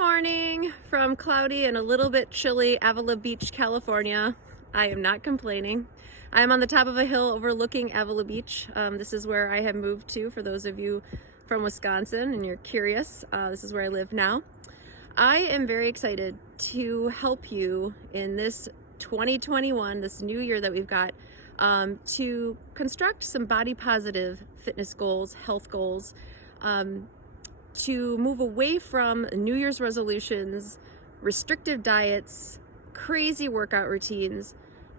morning from cloudy and a little bit chilly Avila Beach, California. I am not complaining. I am on the top of a hill overlooking Avila Beach. This is where I have moved to. For those of you from Wisconsin and you're curious, this is where I live now. I am very excited to help you in this 2021, this new year that we've got, to construct some body positive fitness goals, health goals, to move away from New Year's resolutions, restrictive diets, crazy workout routines,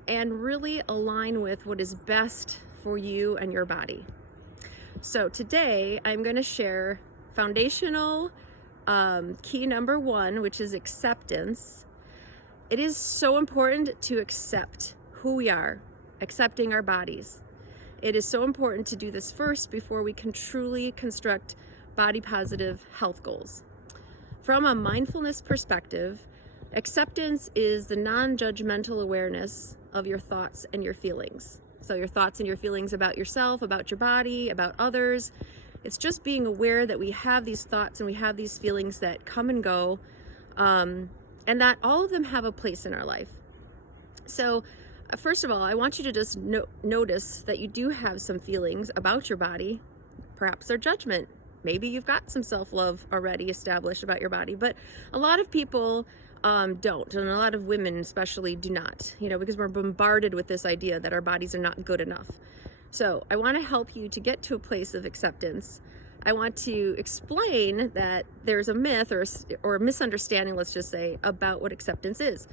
and really align with what is best for you and your body. So today I'm going to share foundational key number one, which is acceptance. It is so important to accept who we are, accepting our bodies. It is so important to do this first before we can truly construct body positive health goals. From a mindfulness perspective, acceptance is the non-judgmental awareness of your thoughts and your feelings. So your thoughts and your feelings about yourself, about your body, about others. It's just being aware that we have these thoughts and we have these feelings that come and go, and that all of them have a place in our life. So first of all, I want you to just notice that you do have some feelings about your body. Perhaps they're judgment. Maybe you've got some self-love already established about your body, but a lot of people don't, and a lot of women especially do not, because we're bombarded with this idea that our bodies are not good enough. So I want to help you to get to a place of acceptance. I want to explain that there's a myth or a misunderstanding, let's just say, about what acceptance is.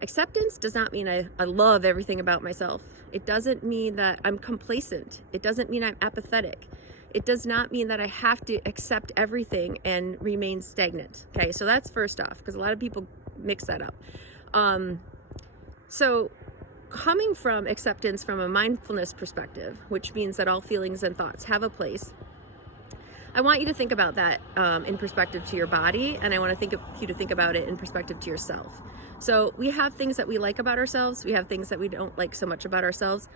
Acceptance does not mean I love everything about myself. It doesn't mean that I'm complacent. It doesn't mean I'm apathetic. It does not mean that I have to accept everything and remain stagnant. Okay, so that's first off, because a lot of people mix that up. So coming from acceptance from a mindfulness perspective, which means that all feelings and thoughts have a place, I want you to think about that in perspective to your body, and I want you to think about it in perspective to yourself. So we have things that we like about ourselves, we have things that we don't like so much about ourselves,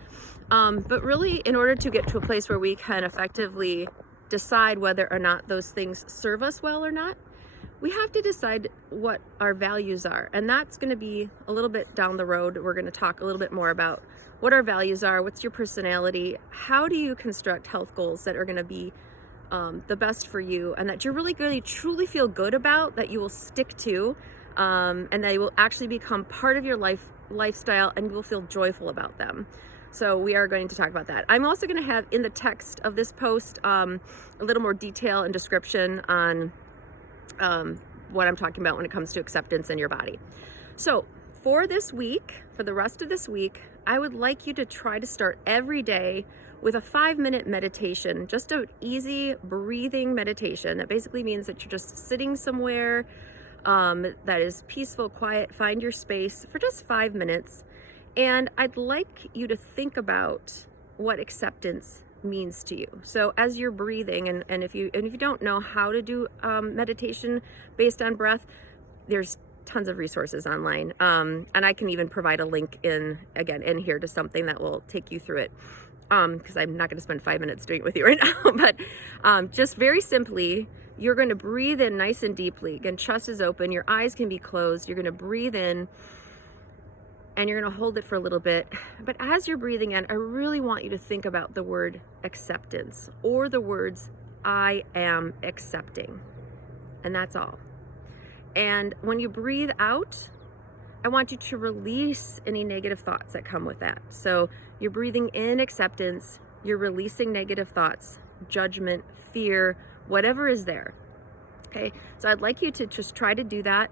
but really in order to get to a place where we can effectively decide whether or not those things serve us well or not, we have to decide what our values are, and that's going to be a little bit down the road. We're going to talk a little bit more about what our values are, what's your personality, how do you construct health goals that are going to be the best for you, and that you're really going to truly feel good about, that you will stick to, and they will actually become part of your lifestyle, and you will feel joyful about them. So we are going to talk about that. I'm also going to have in the text of this post a little more detail and description on what I'm talking about when it comes to acceptance in your body. So for this week, for the rest of this week, I would like you to try to start every day with a 5-minute meditation, just an easy breathing meditation. That basically means that you're just sitting somewhere that is peaceful, quiet, find your space for just 5 minutes. And I'd like you to think about what acceptance means to you. So as you're breathing, and if you don't know how to do meditation based on breath, there's tons of resources online, and I can even provide a link in here to something that will take you through it, because I'm not going to spend 5 minutes doing it with you right now. But just very simply, you're going to breathe in nice and deeply. Again, chest is open, your eyes can be closed. You're going to breathe in, and you're going to hold it for a little bit. But as you're breathing in, I really want you to think about the word acceptance, or the words I am accepting. And that's all. And when you breathe out, I want you to release any negative thoughts that come with that. So you're breathing in acceptance, you're releasing negative thoughts, judgment, fear, whatever is there. Okay, so I'd like you to just try to do that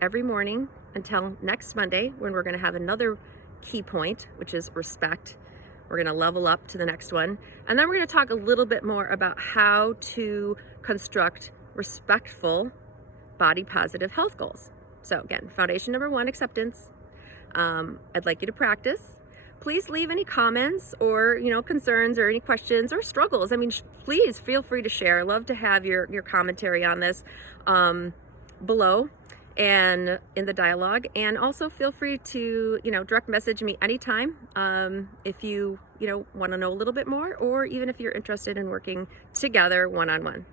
every morning until next Monday, when we're going to have another key point, which is respect. We're going to level up to the next one. And then we're going to talk a little bit more about how to construct respectful body positive health goals. So again, foundation number one, acceptance. I'd like you to practice. Please leave any comments or concerns or any questions or struggles. I mean, please feel free to share. I love to have your commentary on this below and in the dialogue. And also feel free to direct message me anytime if you want to know a little bit more, or even if you're interested in working together one-on-one.